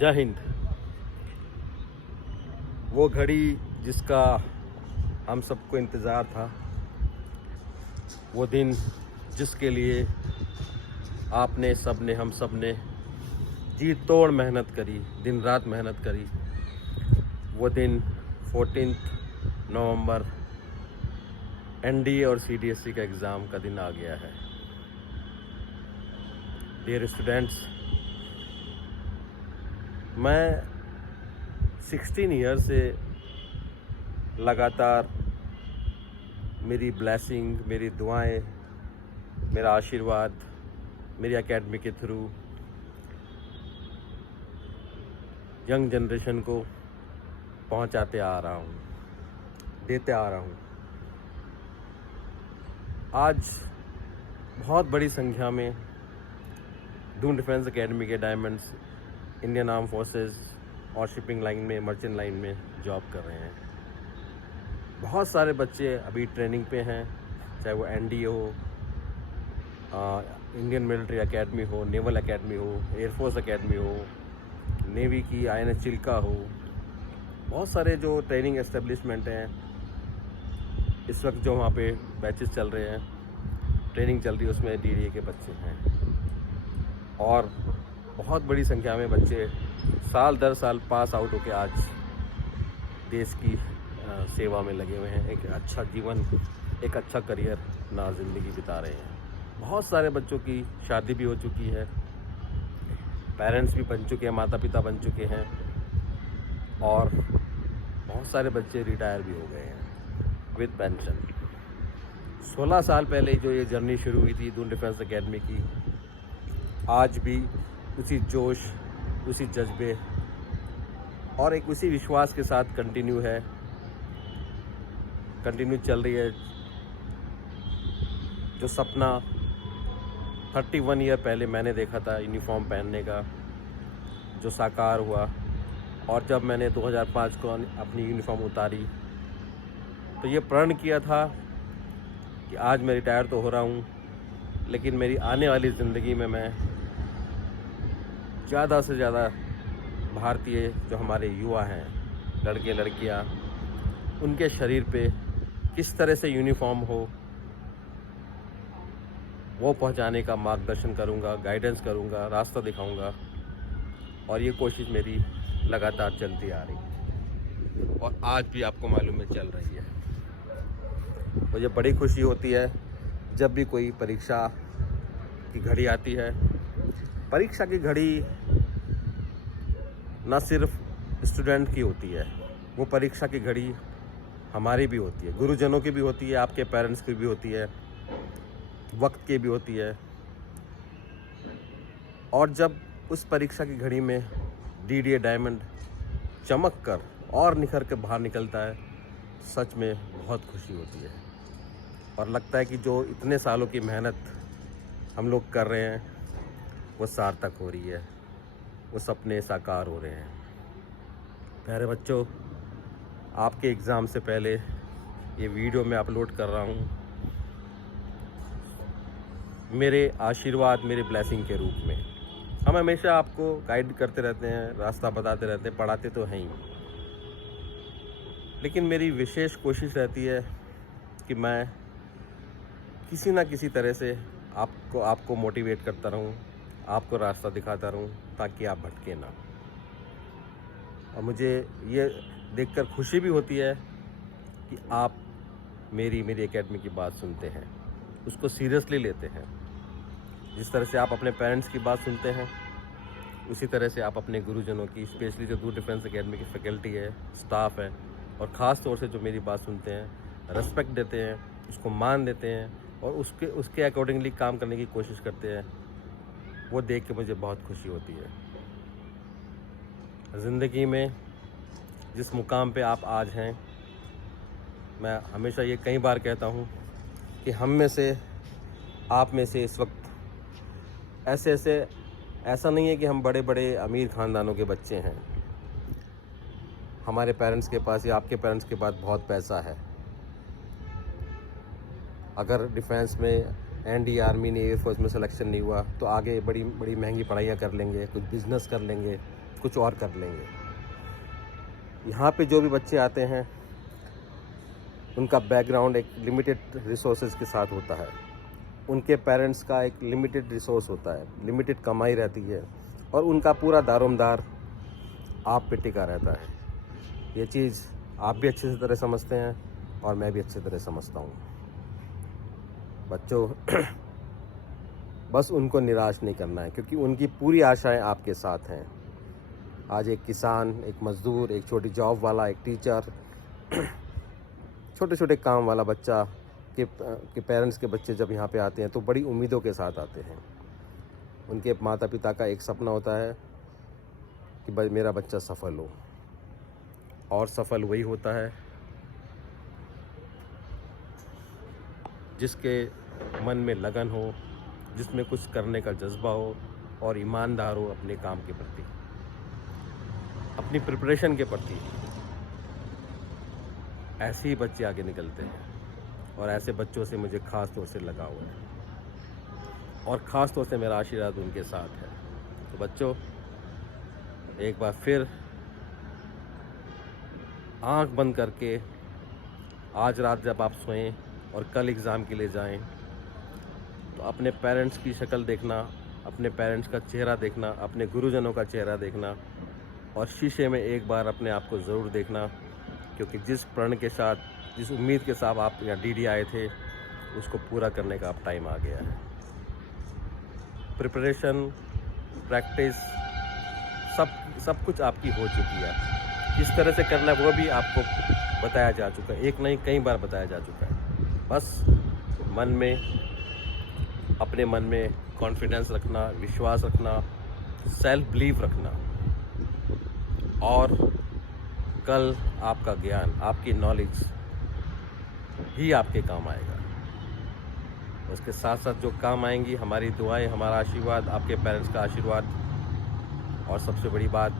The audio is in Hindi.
जय हिंद। वो घड़ी जिसका हम सबको इंतज़ार था, वो दिन जिसके लिए आपने सबने हम सब ने जी तोड़ मेहनत करी, दिन रात मेहनत करी, वो दिन 14 नवंबर एनडीए और सीडीएसई का एग्ज़ाम का दिन आ गया है। डियर स्टूडेंट्स, मैं 16 ईयर से लगातार मेरी ब्लेसिंग, मेरी दुआएं, मेरा आशीर्वाद मेरी एकेडमी के थ्रू यंग जनरेशन को पहुंचाते आ रहा हूं, देते आ रहा हूं। आज बहुत बड़ी संख्या में दून डिफेंस एकेडमी के डायमंड्स इंडियन आर्म फोर्सेस और शिपिंग लाइन में, मर्चेंट लाइन में जॉब कर रहे हैं। बहुत सारे बच्चे अभी ट्रेनिंग पे हैं, चाहे वो एनडीए हो, इंडियन मिलिट्री एकेडमी हो, नेवल एकेडमी हो, एयरफोर्स एकेडमी हो, नेवी की आईएनएस चिल्का हो। बहुत सारे जो ट्रेनिंग एस्टेब्लिशमेंट हैं इस वक्त जो वहाँ पे बैचेस चल रहे हैं, ट्रेनिंग चल रही है, उसमें डीडीए के बच्चे हैं। और बहुत बड़ी संख्या में बच्चे साल दर साल पास आउट होकर आज देश की सेवा में लगे हुए हैं, एक अच्छा जीवन, एक अच्छा करियर ना ज़िंदगी बिता रहे हैं। बहुत सारे बच्चों की शादी भी हो चुकी है, पेरेंट्स भी बन चुके हैं, माता पिता बन चुके हैं, और बहुत सारे बच्चे रिटायर भी हो गए हैं विद पेंशन। 16 साल पहले जो ये जर्नी शुरू हुई थी दून डिफेंस एकेडमी की, आज भी उसी जोश, उसी जज्बे और एक उसी विश्वास के साथ कंटिन्यू चल रही है। जो सपना 31 ईयर पहले मैंने देखा था यूनिफॉर्म पहनने का, जो साकार हुआ, और जब मैंने 2005 को अपनी यूनिफॉर्म उतारी तो ये प्रण किया था कि आज मैं रिटायर तो हो रहा हूँ, लेकिन मेरी आने वाली ज़िंदगी में मैं ज़्यादा से ज़्यादा भारतीय जो हमारे युवा हैं, लड़के लड़कियाँ, उनके शरीर पे किस तरह से यूनिफॉर्म हो वो पहुंचाने का मार्गदर्शन करूंगा, गाइडेंस करूंगा, रास्ता दिखाऊंगा। और ये कोशिश मेरी लगातार चलती आ रही है और आज भी आपको मालूम है चल रही है। मुझे बड़ी खुशी होती है जब भी कोई परीक्षा की घड़ी आती है। परीक्षा की घड़ी ना सिर्फ स्टूडेंट की होती है, वो परीक्षा की घड़ी हमारी भी होती है, गुरुजनों की भी होती है, आपके पेरेंट्स की भी होती है, वक्त की भी होती है। और जब उस परीक्षा की घड़ी में डीडीए डायमंड चमक कर और निखर के बाहर निकलता है, सच में बहुत खुशी होती है और लगता है कि जो इतने सालों की मेहनत हम लोग कर रहे हैं वो सार्थक हो रही है, वो सपने साकार हो रहे हैं। प्यारे बच्चों, आपके एग्ज़ाम से पहले ये वीडियो मैं अपलोड कर रहा हूँ मेरे आशीर्वाद, मेरे ब्लेसिंग के रूप में। हम हमेशा आपको गाइड करते रहते हैं, रास्ता बताते रहते हैं, पढ़ाते तो हैं ही, लेकिन मेरी विशेष कोशिश रहती है कि मैं किसी ना किसी तरह से आपको मोटिवेट करता रहूं, आपको रास्ता दिखाता रहूं, ताकि आप भटके ना। और मुझे ये देखकर खुशी भी होती है कि आप मेरी एकेडमी की बात सुनते हैं, उसको सीरियसली लेते हैं। जिस तरह से आप अपने पेरेंट्स की बात सुनते हैं, उसी तरह से आप अपने गुरुजनों की, स्पेशली जो दून डिफेंस एकेडमी की फैकल्टी है, स्टाफ है, और ख़ास तौर से जो मेरी बात सुनते हैं, रेस्पेक्ट देते हैं, उसको मान देते हैं और उसके अकॉर्डिंगली काम करने की कोशिश करते हैं, वो देख के मुझे बहुत खुशी होती है। ज़िंदगी में जिस मुकाम पे आप आज हैं, मैं हमेशा ये कई बार कहता हूँ कि हम में से, आप में से इस वक्त ऐसा नहीं है कि हम बड़े बड़े अमीर ख़ानदानों के बच्चे हैं। हमारे पेरेंट्स के पास या आपके पेरेंट्स के पास बहुत पैसा है। अगर डिफेंस में, एनडीए, आर्मी ने, एयरफोर्स में सिलेक्शन नहीं हुआ तो आगे बड़ी बड़ी महंगी पढ़ाइयाँ कर लेंगे, कुछ बिज़नेस कर लेंगे, कुछ और कर लेंगे। यहाँ पे जो भी बच्चे आते हैं उनका बैकग्राउंड एक लिमिटेड रिसोर्सेज के साथ होता है, उनके पेरेंट्स का एक लिमिटेड रिसोर्स होता है, लिमिटेड कमाई रहती है और उनका पूरा दारोमदार आप पे टिका रहता है। ये चीज़ आप भी अच्छे तरह समझते हैं और मैं भी अच्छे तरह समझता हूँ। बच्चों बस उनको निराश नहीं करना है, क्योंकि उनकी पूरी आशाएं आपके साथ हैं। आज एक किसान, एक मज़दूर, एक छोटी जॉब वाला, एक टीचर, छोटे छोटे काम वाला बच्चा के पेरेंट्स के बच्चे जब यहाँ पे आते हैं तो बड़ी उम्मीदों के साथ आते हैं। उनके माता पिता का एक सपना होता है कि भाई मेरा बच्चा सफल हो, और सफल वही होता है जिसके मन में लगन हो, जिसमें कुछ करने का जज्बा हो और ईमानदार हो अपने काम के प्रति, अपनी प्रिपरेशन के प्रति। ऐसे ही बच्चे आगे निकलते हैं और ऐसे बच्चों से मुझे ख़ास तौर से लगाव है और ख़ास तौर से मेरा आशीर्वाद उनके साथ है। तो बच्चों, एक बार फिर आंख बंद करके आज रात जब आप सोएं और कल एग्ज़ाम के लिए जाएं तो अपने पेरेंट्स की शक्ल देखना, अपने पेरेंट्स का चेहरा देखना, अपने गुरुजनों का चेहरा देखना और शीशे में एक बार अपने आप को ज़रूर देखना, क्योंकि जिस प्रण के साथ, जिस उम्मीद के साथ आप यहाँ डीडी आए थे उसको पूरा करने का अब टाइम आ गया है। प्रिपरेशन, प्रैक्टिस, सब कुछ आपकी हो चुकी है। किस तरह से करना है वो भी आपको बताया जा चुका है, एक नहीं कई बार बताया जा चुका है। बस मन में, अपने मन में कॉन्फिडेंस रखना, विश्वास रखना, सेल्फ बिलीव रखना और कल आपका ज्ञान, आपकी नॉलेज ही आपके काम आएगा। उसके साथ साथ जो काम आएंगी हमारी दुआएं, हमारा आशीर्वाद, आपके पेरेंट्स का आशीर्वाद और सबसे बड़ी बात